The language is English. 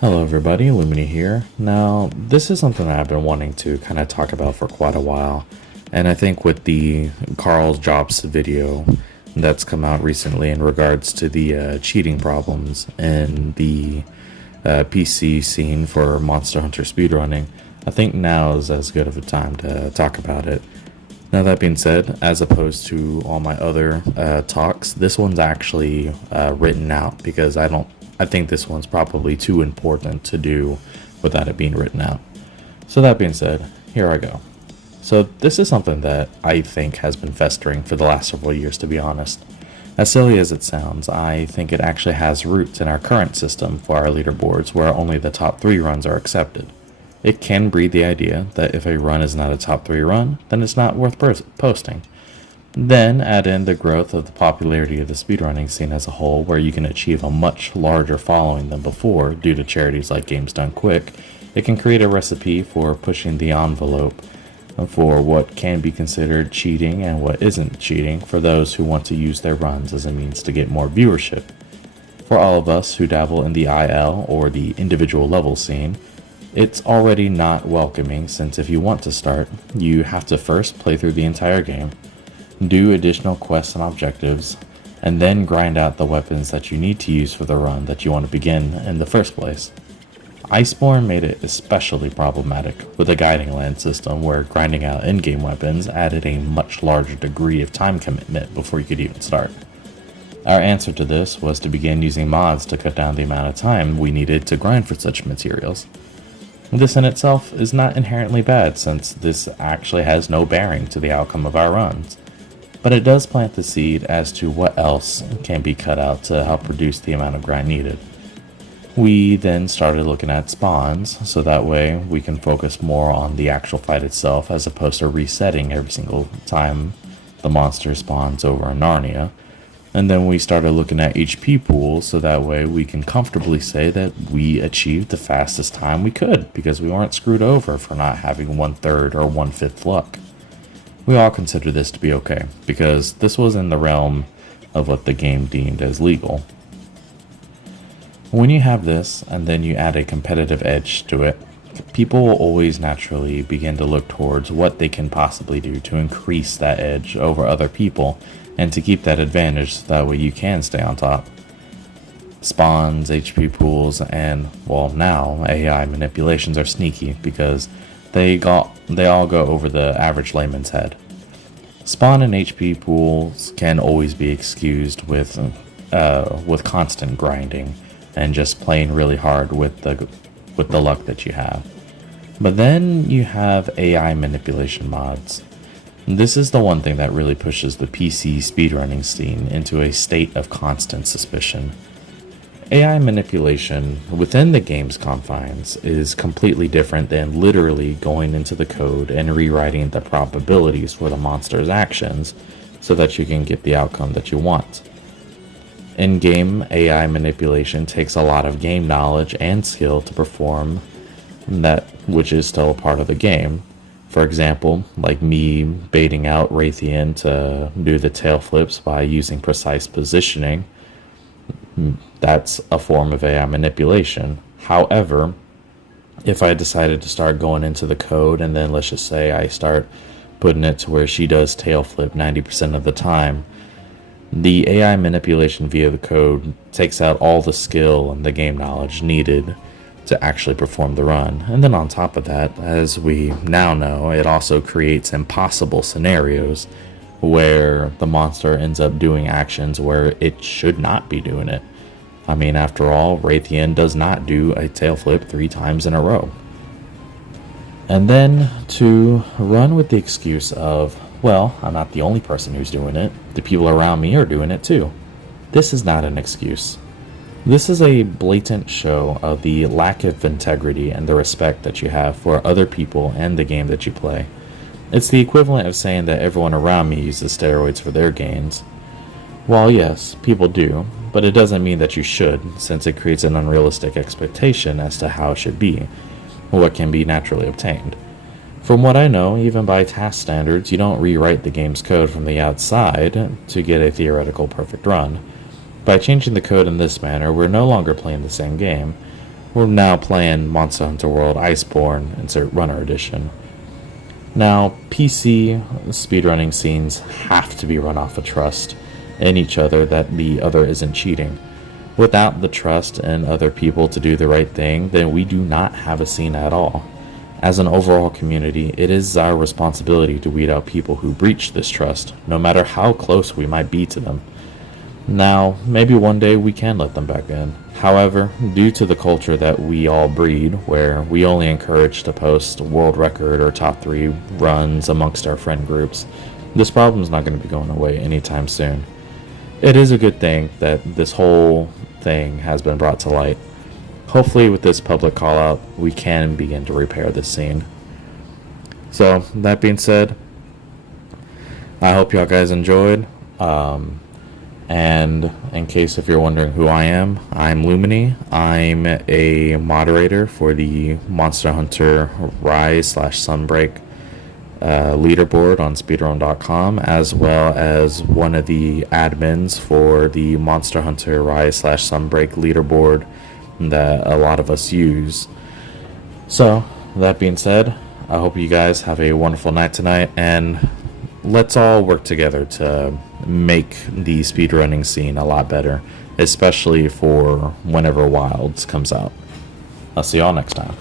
Hello everybody, Lumini here. Now, this is something that I've been wanting to kind of talk about for quite a while, and I think with the Carl Jobs video that's come out recently in regards to the cheating problems in the PC scene for Monster Hunter speedrunning, I think now is as good of a time to talk about it. Now that being said, as opposed to all my other talks, this one's actually written out because I think this one's probably too important to do without it being written out. So that being said, here I go. So this is something that I think has been festering for the last several years, to be honest. As silly as it sounds, I think it actually has roots in our current system for our leaderboards where only the top 3 runs are accepted. It can breed the idea that if a run is not a top 3 run, then it's not worth posting. Then add in the growth of the popularity of the speedrunning scene as a whole, where you can achieve a much larger following than before due to charities like Games Done Quick. It can create a recipe for pushing the envelope for what can be considered cheating and what isn't cheating for those who want to use their runs as a means to get more viewership. For all of us who dabble in the IL or the individual level scene, it's already not welcoming, since if you want to start, you have to first play through the entire game, do additional quests and objectives, and then grind out the weapons that you need to use for the run that you want to begin in the first place. Iceborne made it especially problematic with a guiding land system where grinding out in-game weapons added a much larger degree of time commitment before you could even start. Our answer to this was to begin using mods to cut down the amount of time we needed to grind for such materials. This in itself is not inherently bad, since this actually has no bearing to the outcome of our runs, but it does plant the seed as to what else can be cut out to help reduce the amount of grind needed. We then started looking at spawns, so that way we can focus more on the actual fight itself as opposed to resetting every single time the monster spawns over in Narnia. And then we started looking at HP pools, so that way we can comfortably say that we achieved the fastest time we could, because we weren't screwed over for not having 1/3 or 1/5 luck. We all consider this to be okay, because this was in the realm of what the game deemed as legal. When you have this, and then you add a competitive edge to it, people will always naturally begin to look towards what they can possibly do to increase that edge over other people, and to keep that advantage so that way you can stay on top. Spawns, HP pools, and, well, now AI manipulations are sneaky because they all go over the average layman's head. Spawn and HP pools can always be excused with constant grinding and just playing really hard with the luck that you have. But then you have AI manipulation mods. This is the one thing that really pushes the PC speedrunning scene into a state of constant suspicion. AI manipulation within the game's confines is completely different than literally going into the code and rewriting the probabilities for the monster's actions so that you can get the outcome that you want. In-game AI manipulation takes a lot of game knowledge and skill to perform that, which is still a part of the game. For example, like me baiting out Raytheon to do the tail flips by using precise positioning, that's a form of AI manipulation. However, if I decided to start going into the code and then let's just say I start putting it to where she does tail flip 90% of the time, the AI manipulation via the code takes out all the skill and the game knowledge needed to actually perform the run. And then on top of that, as we now know, it also creates impossible scenarios where the monster ends up doing actions where it should not be doing it. I mean, after all, Raytheon does not do a tail flip 3 times in a row. And then to run with the excuse of, well, I'm not the only person who's doing it, the people around me are doing it too. This is not an excuse. This is a blatant show of the lack of integrity and the respect that you have for other people and the game that you play. It's the equivalent of saying that everyone around me uses steroids for their gains. While yes, people do, but it doesn't mean that you should, since it creates an unrealistic expectation as to how it should be, what can be naturally obtained. From what I know, even by task standards, you don't rewrite the game's code from the outside to get a theoretical perfect run. By changing the code in this manner, we're no longer playing the same game. we're now playing Monster Hunter World Iceborne, insert Runner Edition. Now, PC speedrunning scenes have to be run off of trust in each other that the other isn't cheating. Without the trust in other people to do the right thing, then we do not have a scene at all. As an overall community, it is our responsibility to weed out people who breach this trust, no matter how close we might be to them. Now, maybe one day we can let them back in. However, due to the culture that we all breed, where we only encourage to post world record or top 3 runs amongst our friend groups, this problem is not going to be going away anytime soon. It is a good thing that this whole thing has been brought to light. Hopefully with this public call out, we can begin to repair this scene. So, that being said, I hope y'all guys enjoyed. And in case if you're wondering who I am, I'm Lumini. I'm a moderator for the Monster Hunter Rise/Sunbreak leaderboard on speedrun.com, as well as one of the admins for the Monster Hunter Rise/Sunbreak leaderboard that a lot of us use. So, that being said, I hope you guys have a wonderful night tonight, and let's all work together to make the speedrunning scene a lot better, especially for whenever Wilds comes out. I'll see y'all next time.